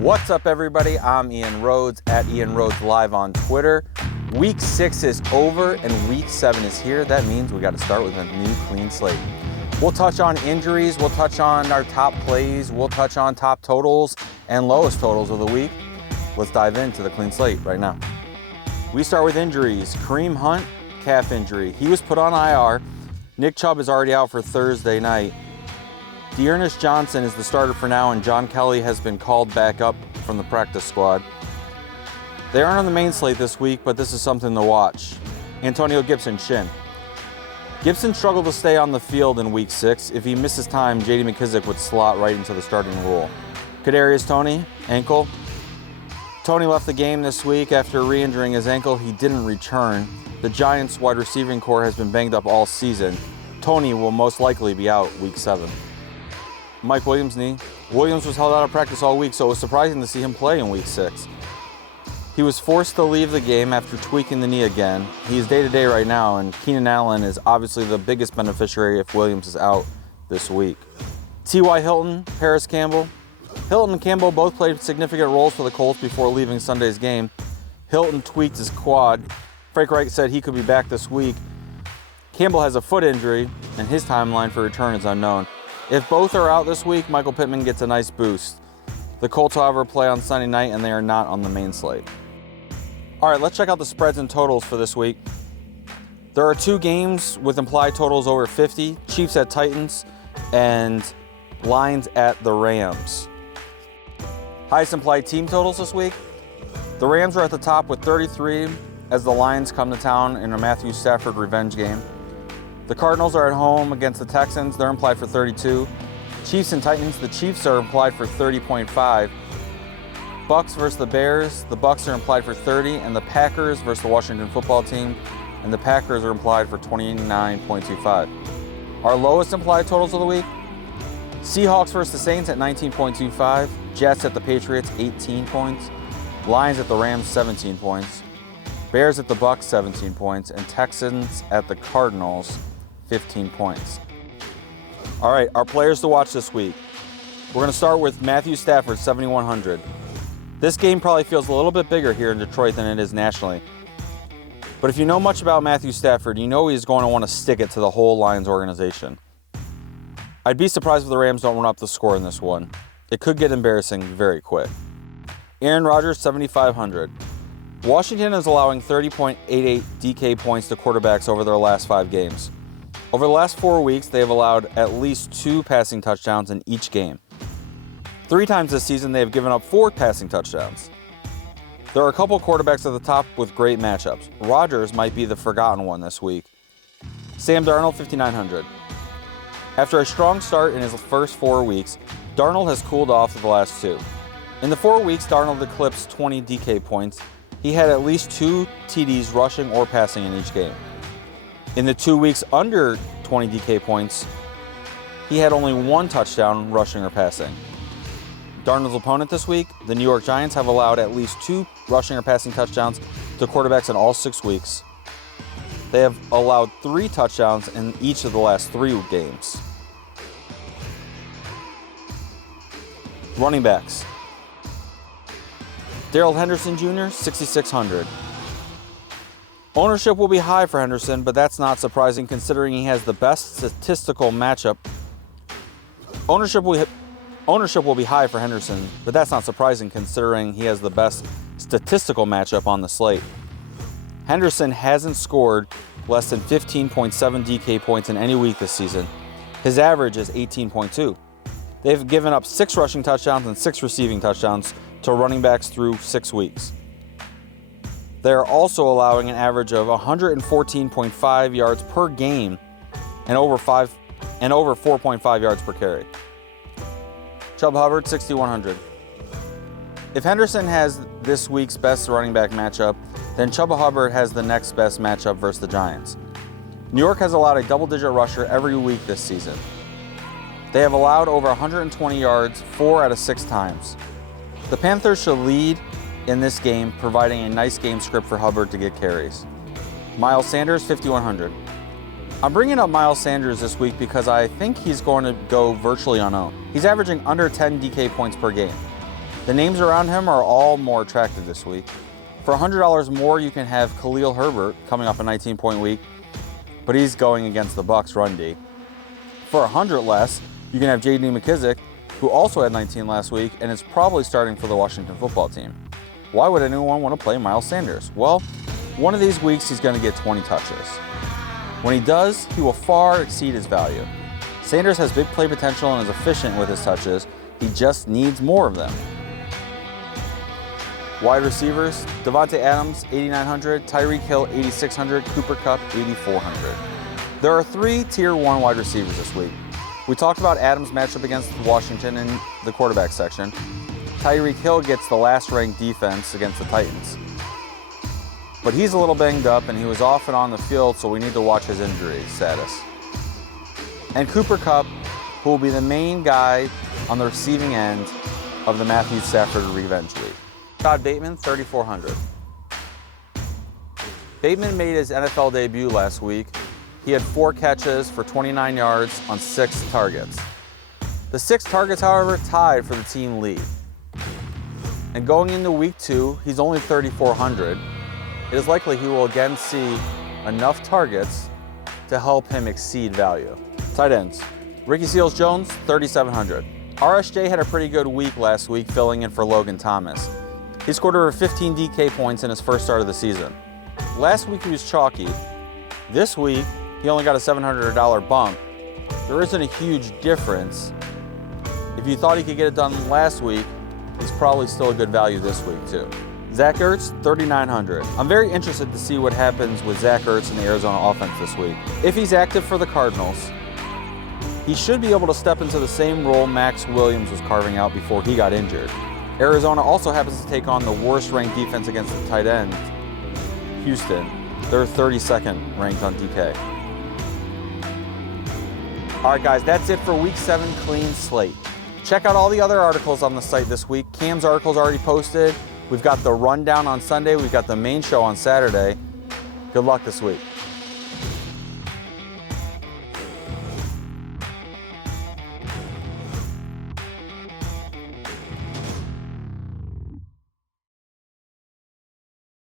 What's up, everybody? I'm Ian Rhodes at Ian Rhodes Live on Twitter. Week 6 is over and Week 7 is here. That means we got to start with a new clean slate. We'll touch on injuries, we'll touch on our top plays, we'll touch on top totals and lowest totals of the week. Let's dive into the clean slate right now. We start with injuries. Kareem Hunt, calf injury. He was put on IR. Nick Chubb is already out for Thursday night. Dearness Johnson is the starter for now, and John Kelly has been called back up from the practice squad. They aren't on the main slate this week, but this is something to watch. Antonio Gibson, shin. Gibson struggled to stay on the field in Week 6. If he misses time, J.D. McKissic would slot right into the starting role. Kadarius Toney, ankle. Toney left the game this week after re-injuring his ankle. He didn't return. The Giants' wide receiving core has been banged up all season. Toney will most likely be out Week 7. Mike Williams' knee. Williams was held out of practice all week, so it was surprising to see him play in Week 6. He was forced to leave the game after tweaking the knee again. He is day-to-day right now, and Keenan Allen is obviously the biggest beneficiary if Williams is out this week. T.Y. Hilton, Paris Campbell. Hilton and Campbell both played significant roles for the Colts before leaving Sunday's game. Hilton tweaked his quad. Frank Reich said he could be back this week. Campbell has a foot injury, and his timeline for return is unknown. If both are out this week, Michael Pittman gets a nice boost. The Colts, however, play on Sunday night, and they are not on the main slate. All right, let's check out the spreads and totals for this week. There are 2 games with implied totals over 50, Chiefs at Titans and Lions at the Rams. Highest implied team totals this week. The Rams are at the top with 33 as the Lions come to town in a Matthew Stafford revenge game. The Cardinals are at home against the Texans. They're implied for 32. Chiefs and Titans, the Chiefs are implied for 30.5. Bucks versus the Bears, the Bucks are implied for 30, and the Packers versus the Washington football team, and the Packers are implied for 29.25. Our lowest implied totals of the week: Seahawks versus the Saints at 19.25, Jets at the Patriots 18 points, Lions at the Rams 17 points, Bears at the Bucks 17 points, and Texans at the Cardinals 15 points. All right, our players to watch this week. We're going to start with Matthew Stafford, 7,100. This game probably feels a little bit bigger here in Detroit than it is nationally. But if you know much about Matthew Stafford, you know he's going to want to stick it to the whole Lions organization. I'd be surprised if the Rams don't run up the score in this one. It could get embarrassing very quick. Aaron Rodgers, 7,500. Washington is allowing 30.88 DK points to quarterbacks over their last 5 games. Over the last 4 weeks, they have allowed at least 2 passing touchdowns in each game. 3 times this season, they have given up 4 passing touchdowns. There are a couple quarterbacks at the top with great matchups. Rodgers might be the forgotten one this week. Sam Darnold, 5,900. After a strong start in his first 4 weeks, Darnold has cooled off the last 2. In the 4 weeks, Darnold eclipsed 20 DK points. He had at least 2 TDs rushing or passing in each game. In the 2 weeks under 20 DK points, he had only 1 touchdown rushing or passing. Darnold's opponent this week, the New York Giants, have allowed at least 2 rushing or passing touchdowns to quarterbacks in all 6 weeks. They have allowed 3 touchdowns in each of the last 3 games. Running backs. Darrell Henderson Jr., 6,600. Ownership will be high for Henderson, but that's not surprising considering he has the best statistical matchup. Ownership will be high for Henderson, but that's not surprising considering he has the best statistical matchup on the slate. Henderson hasn't scored less than 15.7 DK points in any week this season. His average is 18.2. They've given up 6 rushing touchdowns and 6 receiving touchdowns to running backs through 6 weeks. They're also allowing an average of 114.5 yards per game and over 4.5 yards per carry. Chubb Hubbard, 6,100. If Henderson has this week's best running back matchup, then Chubb Hubbard has the next best matchup versus the Giants. New York has allowed a double-digit rusher every week this season. They have allowed over 120 yards 4 out of 6 times. The Panthers should lead in this game, providing a nice game script for Hubbard to get carries. Miles Sanders, 5,100. I'm bringing up Miles Sanders this week because I think he's going to go virtually unowned. He's averaging under 10 DK points per game. The names around him are all more attractive this week. For $100 more, you can have Khalil Herbert coming off a 19-point week, but he's going against the Bucs run D. For $100 less, you can have J.D. McKissic, who also had 19 last week and is probably starting for the Washington football team. Why would anyone want to play Miles Sanders? Well, one of these weeks he's going to get 20 touches. When he does, he will far exceed his value. Sanders has big play potential and is efficient with his touches. He just needs more of them. Wide receivers, Devontae Adams, 8,900, Tyreek Hill, 8,600, Cooper Kupp, 8,400. There are 3 Tier 1 wide receivers this week. We talked about Adams' matchup against Washington in the quarterback section. Tyreek Hill gets the last-ranked defense against the Titans. But he's a little banged up, and he was off and on the field, so we need to watch his injury status. And Cooper Kupp, who will be the main guy on the receiving end of the Matthew Stafford revenge week. Todd Bateman, 3,400. Bateman made his NFL debut last week. He had 4 catches for 29 yards on 6 targets. The 6 targets, however, tied for the team lead. And going into week 2, he's only 3,400. It is likely he will again see enough targets to help him exceed value. Tight ends. Ricky Seals-Jones, 3,700. RSJ had a pretty good week last week filling in for Logan Thomas. He scored over 15 DK points in his first start of the season. Last week he was chalky. This week, he only got a $700 bump. There isn't a huge difference. If you thought he could get it done last week, he's probably still a good value this week too. Zach Ertz, 3,900. I'm very interested to see what happens with Zach Ertz in the Arizona offense this week. If he's active for the Cardinals, he should be able to step into the same role Max Williams was carving out before he got injured. Arizona also happens to take on the worst-ranked defense against the tight end, Houston. They're 32nd ranked on DK. All right, guys, that's it for Week 7 Clean Slate. Check out all the other articles on the site this week. Cam's article's already posted. We've got the rundown on Sunday. We've got the main show on Saturday. Good luck this week.